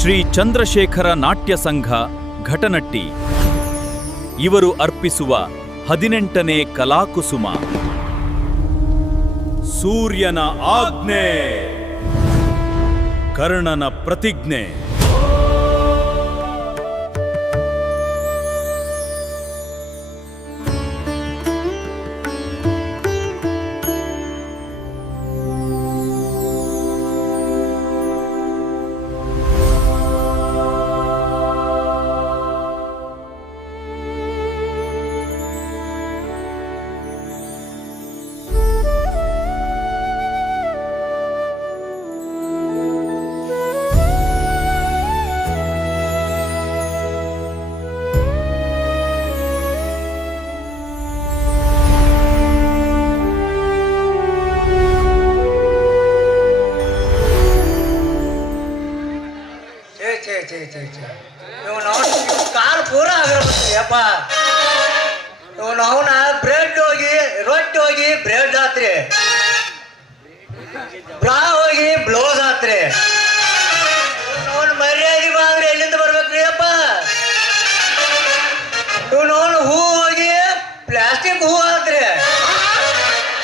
ಶ್ರೀ ಚಂದ್ರಶೇಖರ ನಾಟ್ಯ ಸಂಘ ಘಟನಟ್ಟಿ ಇವರು ಅರ್ಪಿಸುವ 18ನೇ ಕಲಾಕುಸುಮ ಸೂರ್ಯನ ಆಜ್ಞೆ ಕರ್ಣನ ಪ್ರತಿಜ್ಞೆ. ಕಾಲು ಪೂರ ಆಗಿರಪ್ಪ. ಅವನ ಬ್ರೆಡ್ ಹೋಗಿ ರೊಟ್ಟಿ ಹೋಗಿ ಬ್ರೆಡ್ ಆತ್ರಿ, ಬ್ರಾ ಹೋಗಿ ಬ್ಲೌಸ್ ಆತ್ರಿ. ಅವನ ಮರ್ಯಾದೆ ಬಾ ಅಂದ್ರೆ ಎಲ್ಲಿಂದ ಬರ್ಬೇಕ್ರಿ ಅಪ್ಪ? ಇವನವನು ಹೂ ಹೋಗಿ ಪ್ಲಾಸ್ಟಿಕ್ ಹೂ ಆತ್ರಿ.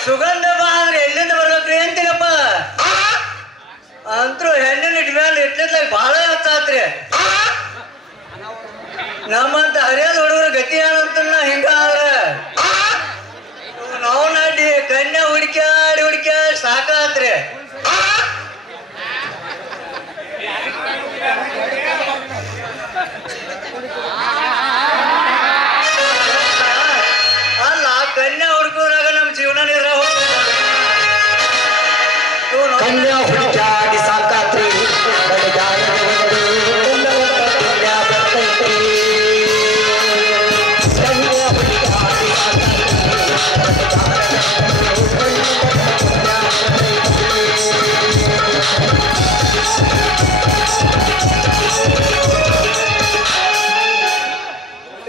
ಸುಗಂಧ ಬಾ ಅಂದ್ರೆ ಎಲ್ಲಿಂದ ಬರ್ಬೇಕ್ರಿ ಅಂತೀನಪ್ಪ. ಅಂತೂ ಹೆಣ್ಣಿನ ಇಟ್ಮೇಲೆ ಇಟ್ಲಿದ್ದಾಗ ಬಹಳ ಹೆಚ್ಚಾತ್ರಿ. ನಮ್ಮಂತ ಹರಿಯಾದ ಹುಡುಗರು ಗತಿ ಏನಂತ ಹಿಂಗಾದ್ರ ನಾವು ನಾಡಿ ಕನ್ಯಾ ಹುಡುಕ್ಯಾಡಿ ಸಾಕಾತ್ರಿ. ಅಲ್ಲ ಕನ್ಯಾ ಹುಡುಕುದ್ರಾಗ ನಮ್ ಜೀವನ ನಿರ್ವಾಹ ಸಾಕಾತ್ರಿ.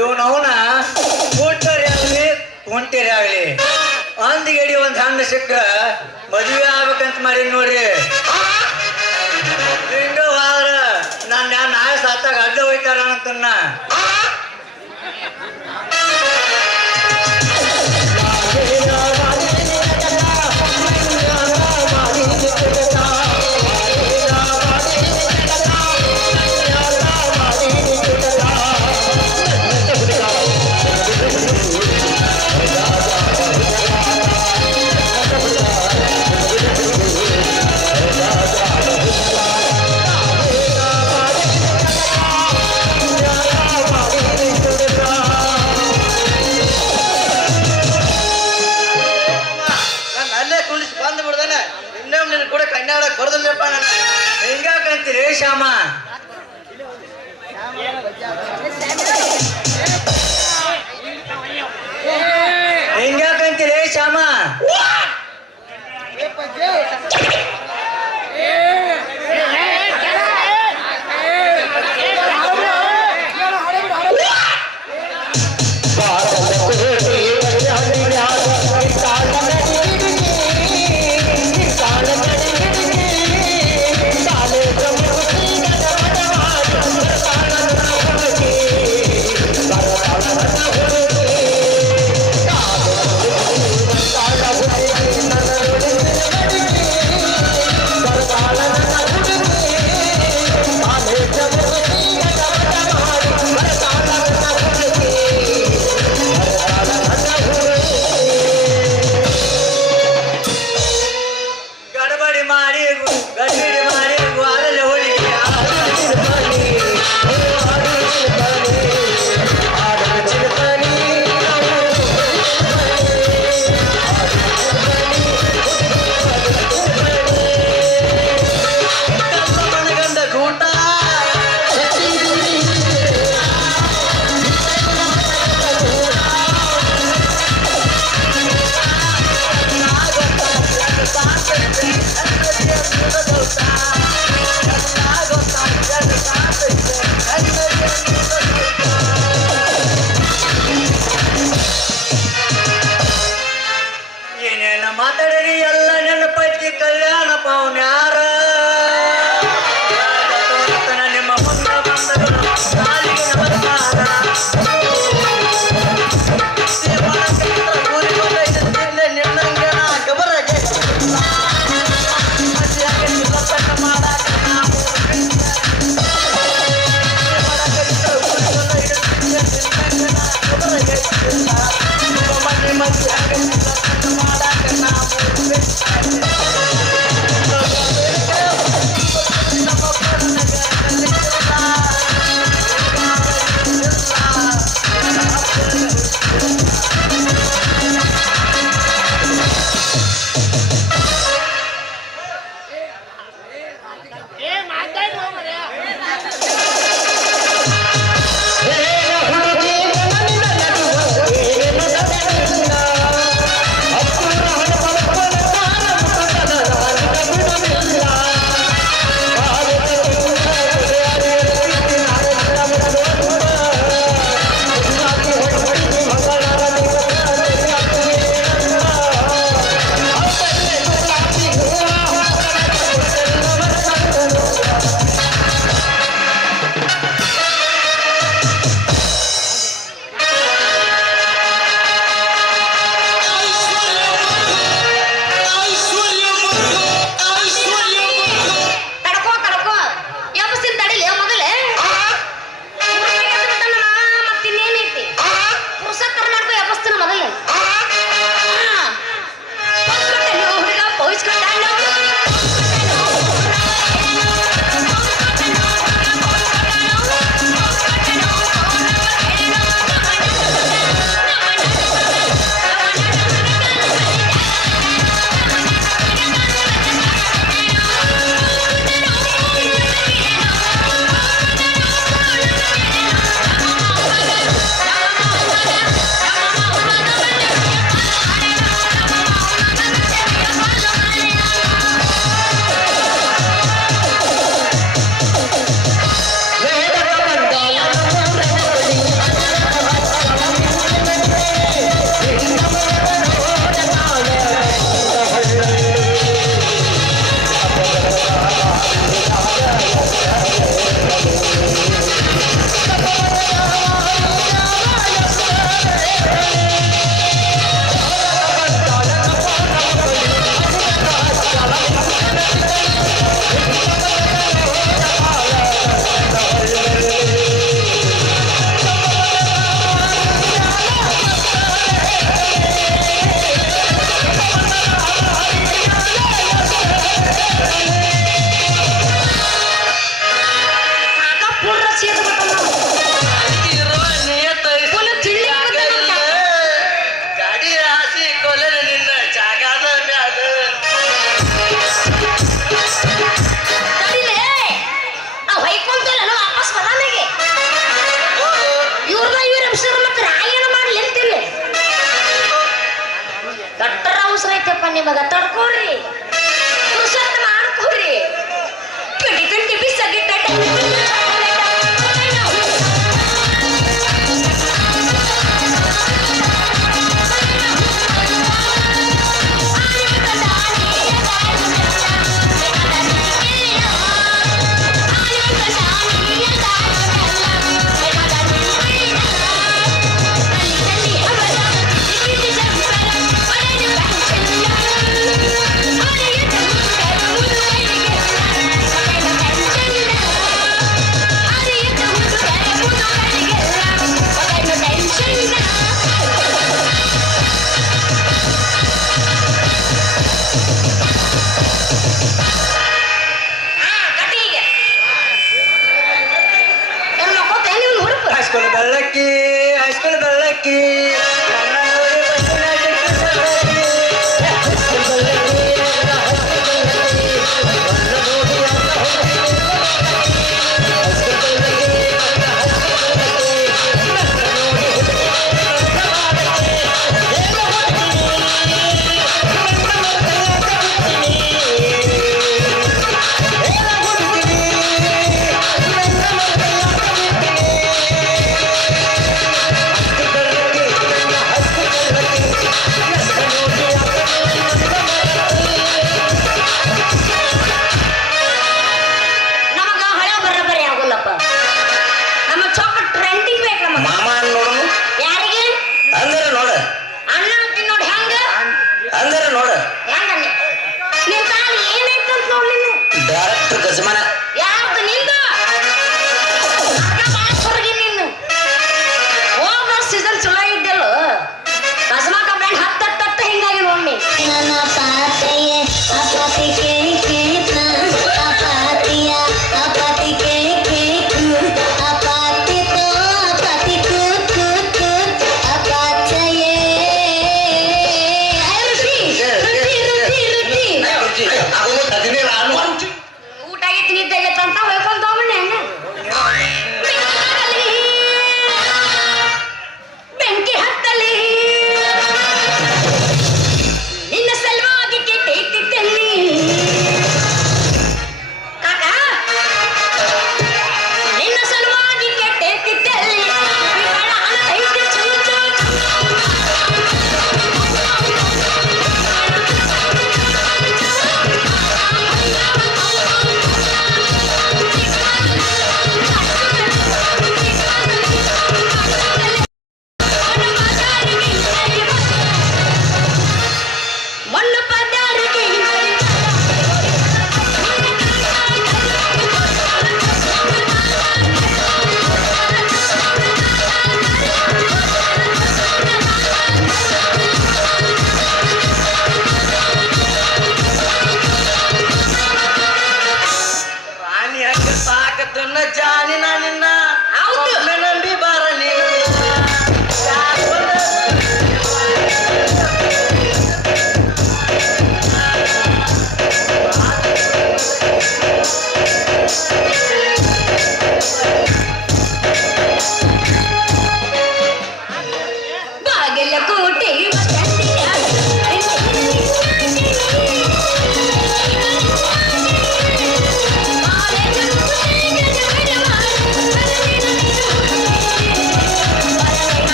ಇವನವನ ಕೂಟರಿ ಆಗ್ಲಿ ಕುಂಟರಿ ಆಗ್ಲಿ ಅಂದಿಗಡಿ ಒಂದ್ ಹಣ್ಣು ಸಿಕ್ಕ ಮದುವೆ ಆಗ್ಬೇಕಂತ ಮಾಡಿ ನೋಡ್ರಿ. ಹಿಂಗ ಹೋದ್ರ ನನ್ನ ನಾಯ ಸಾತಾಗ ಅಡ್ಡ ಹೋಯ್ತಾರ ಅಂತನ್ನ. ಕೂಡ ಕನ್ನಡ ಬರ್ದಲ್ಲಪ್ಪ. ನಾನು ಹೆಂಗಾಕಂತೀರಿ ಶ್ಯಾಮ? ಹೆಂಗಾಕಂತೀರಿ ಶ್ಯಾಮ? ಹೈಸ್ಕೂಲ್ ಬೆಳ್ಳಕ್ಕಿ ಹೈಸ್ಕೂಲ್ ಬೆಳ್ಳಕ್ಕಿ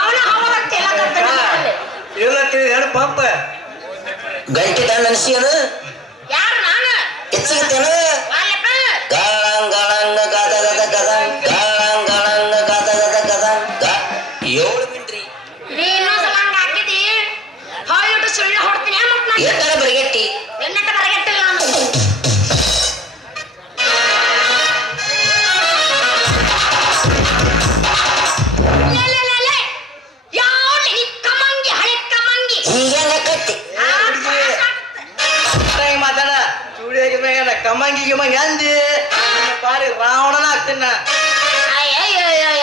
ಅವನ ಇಲ್ಲ ತಿಳಿದ ಪಂಪ ಗಂಟೆ ದಂಡ ಅನಿಸಿ ಅದು ಯಾರು ನಾನು ಹೆಚ್ಚಿಗೆತ್ತೇನು ವಾಲಪ್ಪ ಗಾಳಂಗ್ ಗಾಳಂಗ ಗದ ಗದ ಗದಂಗ್ ಗಾಳಂಗ್ ಗಾಳಂಗ ಗದ ಗದ ಗದಂಗ್ 7 ಮಿನಿಟ್ರಿ ನೀನು ಸಲಂಗ ಹಾಕಿದಿ ಹಾಯ್ಬಿಟ್ಟು ಸುಳ್ಳು ಹೊಡ್ತೀನಿ ಮತ್ ನಾನು ಎತ್ತರ ಬರಿಗೆಟ್ಟಿ ನಿನ್ನಟ ಬರಗಟ್ಟಿಲ್ಲ ನಾನು ಕಮ್ಮಂಗಿ ಗಿಮ್ಮಂಗಿ ಅಂದಿ ಪಾರಿ ರಾವಣನ ಆಗ್ತೀನ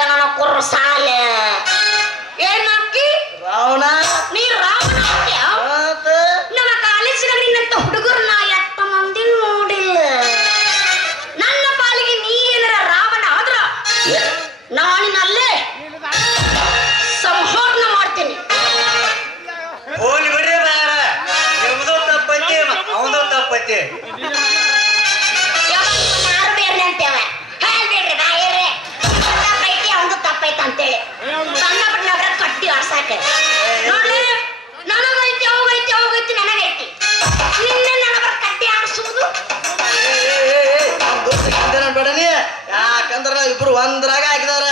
ನನ್ನ ಕುರ್ರ ಸಾಲೆ ಏನ್ ಹಾಕಿ ರಾವಣ ನೀ ರಾವಣ ನಮ್ಮ ಕಾಲೇಜಿನಾಗ ನಿನ್ನಂತ ಹುಡುಗರನ್ನ ಎಷ್ಟ ಮಂದಿ ನೋಡಿಲ್ಲ ನನ್ನ ಪಾಲಿಗೆ ನೀ ಏನಾರ ರಾವಣ ಆದ್ರ ನಾನಿನಲ್ಲೇ ಸಂಹರಣ ಮಾಡ್ತೀನಿ ಹೋಲಿ ಬಿಡ್ರಿ ಬೇಡ ನಿಮ್ದು ತಪ್ಪೈತಿ ಅವನದು ತಪ್ಪೈತಿ ಅಂತೇಳಿ ಸಣ್ಣ ಪಟ್ಟಣ ಕಟ್ಟಿ ಆಡ್ಸಾಕೆ ನೋಡ್ಲಿ ನನಗೈತಿ ಅವಗೈತಿ ನನಗೈತಿ ನಿನ್ನೆ ನನಗ ಕಟ್ಟಿ ಆಡಿಸುವುದು ಬೇಡನಿ ಯಾಕಂದ್ರ ಇಬ್ರು ಒಂದ್ರಾಗ ಹಾಕಿದಾರ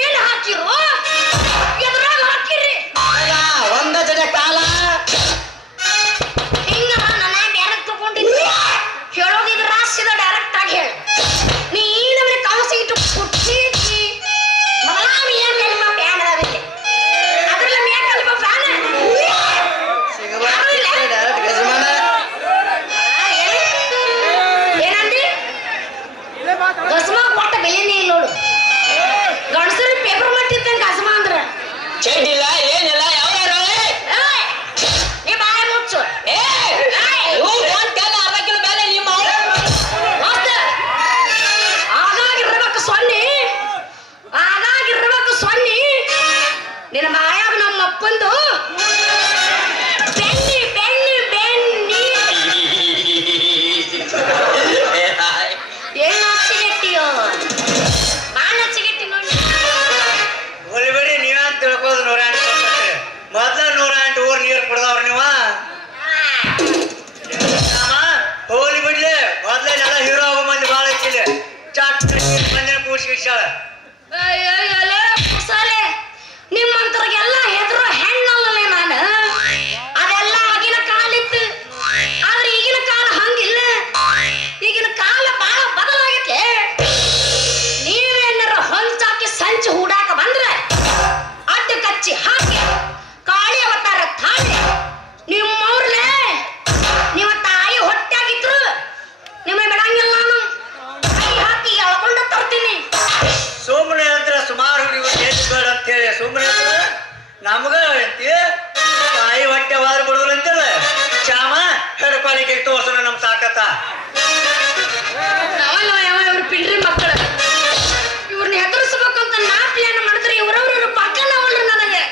ಏನ್ ಹಾಕಿರು ಎದ್ರಾಗ ಹಾಕಿರಿ ಒಂದ ಜನ ಕಾಲ ಹಿಂಗ ನನ್ನ ಡೈರೆಕ್ಟ್ ತಗೊಂಡಿದ್ದೆ ಹೇಳೋದಿದ್ರ ರಾಶಿದ ಡೈರೆಕ್ಟ್ ಆಗಿ ಹೇಳ ನೀ ನಮಗೆ ಕವಸ ಇಟ್ಟು ಕುಟ್ಟಿ ಮಗಲಾಮಿ ಏನ್ ನಿಮ್ಮ ಫ್ಯಾನ್ ಅದಾವಿಲ್ಲ ಅದ್ರಲ್ಲ ಮೇಕ ನಿಮ್ಮ ಫ್ಯಾನ್ ಡೈರೆಕ್ಟ್ ಗಜಮಾನ ಏನಂದಿ ಗಜಮಾ ಕೊಟ್ಟ ಬೆಲೆನೇ ಇಲ್ಲ ನೋಡು ಗಂಡಸರು ಪೇಪರ್ ಮಾಡ್ತಿದ್ದಂಗ ಗಜಮಾ ಅಂದ್ರ ಚೆಡ್ಡಿಲ್ಲ ಏನಿಲ್ಲ ಯಾವ ನೀ ಬಾಯ ಮುಚ್ಚು ಆಗಾಗಿರ್ಬೇಕು ಸೊನ್ನಿ ನಿನ್ನ ಬಾಯಾಗ ನಮ್ಮ ಅಪ್ಪಂದು ಬೆನ್ನಿ ಬೆನ್ನಿ ಬೆನ್ನಿ ಏನು ಹಚ್ಚಿಗೆಟ್ಟಿಯೋ ಬಾಳ ಹಚ್ಚಿಗೆಟ್ಟಿ ನೋಡಿ ಹೋಲಿ ಬಿಡಿ ನೀವಂತ ತಿಳ್ಕೋದು 108 ಮೊದ್ಲ 108 ಊರ್ ನೀರು ಕುಡ್ದವ್ರ ನೀವ ಹೋಲಿ ಬಿಡ್ಲಿ ಮೊದ್ಲೆಲ್ಲ ಹೀರೋ ಆಗೋ ಮಂದಿ ಬಾಳ ಹೆಚ್ಚಿದೆ ಚಾಟ್ ಮಂದಿನ ಕೂಡ್ಸಿಡ್ಸಾಳ ಕುಸಾಲೆ ನಿಮ್ಮಂತವ್ರಿಗೆಲ್ಲ ಹೆದ್ರು ಹೆಣ್ಣಲ್ಲೇ ನಾನು ಅದೆಲ್ಲ ಆಗಿನ ಕಾಲಿತ್ತು ಆದ್ರೆ ಈಗಿನ ಕಾಲ ಹಂಗಿಲ್ಲ ಈಗಿನ ಕಾಲ ಬಹಳ ಬದಲಾಗೈತೆ ನೀವೇನಾರ ಹೊಂಚಾಕಿ ಸಂಚು ಹೂಡಾಕ ಬಂದ್ರೆ ಅಡ್ಡ ಕಚ್ಚಿ ಹಾಕಿ ಕಾಳಿ ಅವತಾರ ತಾಳಿ ನಿಮ್ಮವ್ರಲೇ ನಿಮ್ಮ ತಾಯಿ ಹೊಟ್ಟಾಗಿದ್ರು ನಿಮ್ಮ ಬಿಡಂಗಿಲ್ಲ ನಾನು ಕೈ ಹಾಕಿ ಎಳ್ಕೊಂಡ ತರ್ತೀನಿ ಸುಮ್ಮನೆ ಅಂದ್ರೆ ಸುಮಾರು ಹುಡುಗರು ಬೇಡ ಅಂತ ಹೇಳಿ ಸುಮ್ಮನೆ ಅಂದ್ರೆ ನಮಗ ಅಂತಿ ತಾಯಿ ಹೊಟ್ಟೆ ವಾರ ಬಿಡುದ್ರು ಅಂತಿಲ್ಲ ಚಾಮ ಹೆಡ್ಕೊಳಿಕೆ ತೋರ್ಸೋಣ ನಮ್ ತಾಕತ್ತ ಇವ್ರ ಪಿಂಡ್ರಿ ಮಕ್ಕಳು ಇವ್ರನ್ನ ಹೆದರ್ಸ್ಬೇಕಂತ ನಾ ಪ್ಲಾನ್ ಮಾಡಿದ್ರೆ ಇವ್ರವ್ರ ಪಕ್ಕನ ಅವಳ್ರಿ ನನಗೆ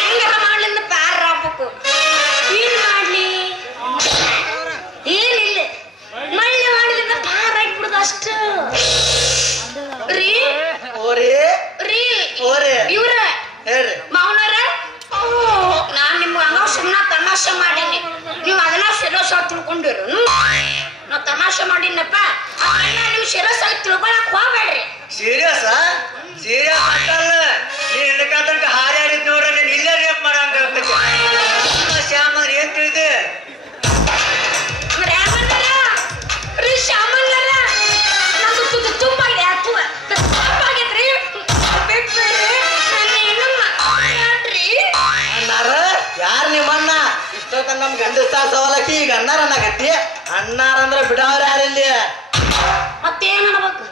ಹೆಂಗಾರ ಮಾಡ್ಲಿಂದ ಪ್ಯಾರ ಆಗ್ಬೇಕು ಏನ್ ಮಾಡ್ಲಿ ಏನಿಲ್ಲ ಮಳ್ಳಿ ಮಾಡ್ಲಿಂದ ಪ್ಯಾರ ಆಗ್ಬಿಡುದು ಅಷ್ಟು ರೀ ಓರಿ ರೀ ಓರಿ ಇವ್ರ ಹೇಳ್ರಿ ಮಾವನರ ನಾನ್ ನಿಮ್ಗೆ ಅನ್ನೋ ಸುಮ್ಮನೆ ತಮಾಷೆ ಮಾಡೀನಿ ನೀವು ಅದನ್ನ ಶಿರಸ್ ತಿಳ್ಕೊಂಡಿರು ನಾ ತಮಾಷೆ ಮಾಡಿನಪ್ಪ ನೀವು ಶಿರಸ್ ತಿಳ್ಕೊಳಕ್ ಹೋಗ್ಬೇಡ್ರಿ ಸೀರಿಯಸ್ ಸೀರಿಯಸ್ ಅಂತಲ್ಲ ನೀ ಹಿಂದಕ್ಕಂತ ಹಾರಾಡಿದ್ ನೋಡ್ರ ನೀನ್ ಇಲ್ಲೇ ರೇಪ್ ಮಾಡಂಗ ಶ್ಯಾಮ ಏನ್ ತಿಳಿದೆ ರೀ ಶ್ಯಾಮಣ್ಣರ ನಂದು ತುಂಬಾಗಿದೆ ತಪ್ಪಾಗೈತ್ರಿ ಬಿಟ್ಬಿಡ್ರಿ ಅಣ್ಣಾರ ಯಾರು ನಿಮ್ಮಣ್ಣ ಇಷ್ಟೊತ್ತ ನಮ್ ಗಂಡಸ್ತಾ ಸವಾಲಕ್ಕಿ ಈಗ ಅಣ್ಣಾರ ಅನ್ನಕತ್ತಿ ಅಣ್ಣಾರ ಅಂದ್ರ ಬಿಡವ್ರ ಯಾರಿಲ್ಲಿ ಮತ್ತೇನ್ ಅನ್ಬೇಕು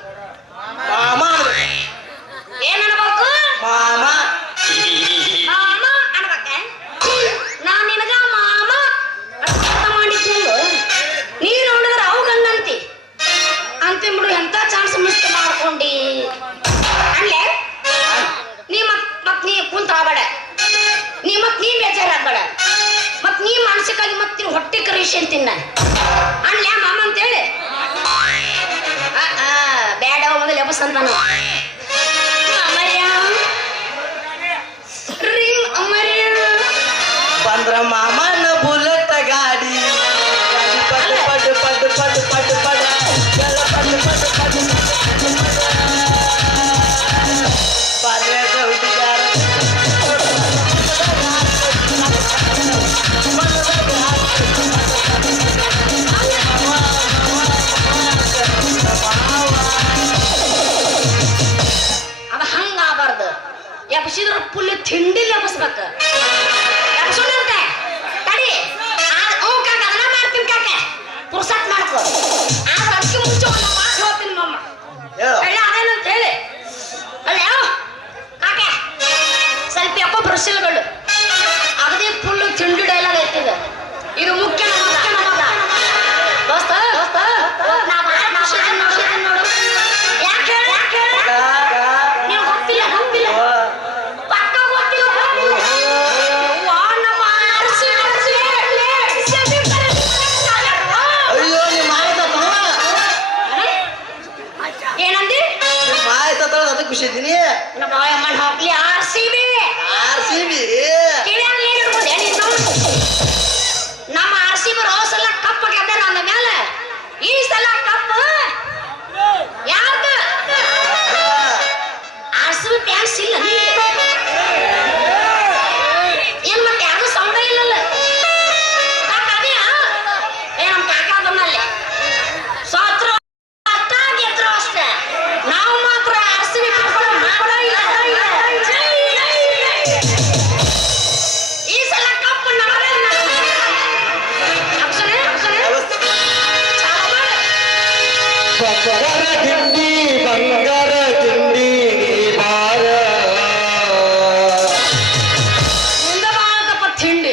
ಮಾಮ ಏನ್ ಅನ್ಬೇಕು ಮಾಮ ಮಾಮ ಅನ್ಬೇಕೆ ನಾನ್ ನಿನಗ ಮಾಮ ಅರ್ಥ ಮಾಡಿದ್ನಲ್ಲೋ ನೀ ನೋಡಿದ್ರ ಅವುಗಂಗಂತಿ ಅಂತಿಂಬಿಡು ಎಂತ ಚಾನ್ಸ್ ಮಿಸ್ ಮಾಡ್ಕೊಂಡಿ ಅನ್ಲೆ ನೀ ಮತ್ ನೀ ಕುಂತಾಗಬೇಡ ನೀ ಬೇಜಾರಾಗಬೇಡ ಮತ್ ನೀ ಮಾನಸಿಕವಾಗಿ ಮತ್ ನೀನು ಹೊಟ್ಟೆ ಕರೀಶ್ ಅಂತಿನ್ನ ಅನ್ಲೆ ಮಾಮ ಅಂತೇಳಿ ಬೇಡ ಮೊದಲು ಅಂತಾನ ಅಮರ್ಯ ರಿಂಗ್ ಅಮರ್ಯ ಬಂದ್ರ ಮಾಮನ ಬುಲೆಟ್ ಗಾಡಿ ಪಟ್ ಪಟ್ ಪಟ್ ಪಟ್ ಪಟ್ ಪಟ್ ಕೆಲ ಪಟ್ ಪಟ್ ಪಟ್ ಬಾಲ್ಯದ ಹುಡುಗಾರ ಅದ ಹಂಗಾಗಬಾರ್ದು ಎಬ್ಸಿದ್ರ ಪುಲ್ ತಿಂಡಿ ಎಬ್ಸ್ಬೇಕ ಎಬ್ಸೋಣಂತೆ ತಡಿ ಅವ್ ಕಾಕ ಅದನ್ನ ಮಾಡ್ತೀನಿ ಕಾಕ ಪುರ್ಸತ್ ಮಾಡ್ಕೊ ಆದ್ರೆ ಅದಕ್ಕೆ ಮುಂಚೆ ಒಂದು ಮಾತು ಹೇಳ್ತೀನಿ ಮಮ್ಮ ಹೇಳು ಹೇಳಿ ಅದೇನಂತ ಹೇಳಿ ಅಲ್ಲ ಕಾಕ ಸ್ವಲ್ಪ ಯಾಕೋ ಬ್ರಷಲ್ಗಳು ಅಗದಿ ಫುಲ್ ತಿಂಡಿ ಡೈಲಾಗ್ ಐತಿದ ಇದು ಮುಖ್ಯ ನಮಗ ದೋಸ್ತ ದೋಸ್ತ ನಾ ಭಾಳ ಖುಷಿದ್ದೀನಿ ನೋಡು ಯಾಕೆ ನೀವು ಗೊತ್ತಿಲ್ಲ ಗೊತ್ತಿಲ್ಲ ಪಕ್ಕ ಗೊತ್ತಿಲ್ಲ ನಮ್ಮ ಅಯ್ಯೋ ನಿಮ್ಮ ಮಾಹಿತ ಏನಂದಿ ನಿಮ್ಮ ಮಾಹಿತ ಅದಕ್ಕೆ ಖುಷಿ ಇದ್ದೀನಿ ನಮ್ಮ ಅಮ್ಮನ ಹೋಗ್ಲಿ RCB RCB ಕಿವಿಯಾಗ ಏನ್ ಹಿಡ್ಕೊಂಡೆ ನೀನು ನಮ್ಮ RCB ರೋಸಲ್ಲ ಕಪ್ಪ ಗೆದ್ದಾರ ಅಂದ ಮೇಲೆ ಈ ಸಲ ಕಪ್ಪ ಯಾವ್ದು RCB ಫ್ಯಾನ್ಸ್ ಇಲ್ಲ ಏನ್ ಮತ್ತೆ ಯಾವ್ದು ಸೌಂಡ ಇಲ್ಲಲ್ಲ ಕಾಕ ಅದ್ಯಾ ಏ ನಮ್ಮ ಕಾಕ ಬಂದಲ್ಲಿ ಸೋತ್ರು ಅಷ್ಟ ಗೆದ್ರು ಅಷ್ಟೇ ನಾವು ಮಾತ್ರ RCB ಕರ್ಕೊಂಡು ಮಾಡೋ ಇಲ್ಲ ಈ ಸಲ ಕಪ್ಪು ನಮ್ಮದೇ ಅಪ್ಸನೆ ಬಂಗಾರ ಗಿಂಡಿ ಬಂಗಾರ ಗಿಂಡಿ ಬಾರ ಮುಂದೆ ಬಾಳಕಪ್ಪ ತಿಂಡಿ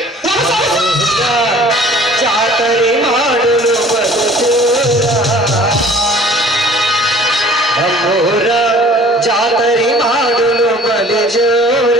ಜಾತ್ರೆ ಮಾಡಲು ನಮ್ಮೂರ ಜಾತ್ರೆ ಮಾಡಲು ಬಲಿ ಜೋರ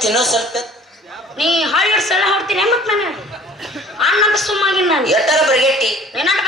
ತಿನ್ನೋ ಸ್ವಲ್ಪ ನೀ ಹಾಳು ಸಲ ಹೊಡ್ತೀನಿ ಮತ್ ನಾನು ಅನ್ನಂತ ಸುಮ್ಮಾಗಿನ್ ನಾನು ಎಟ್ಟರ ಬರಿಗೆಟ್ಟಿ ಏನಾಟ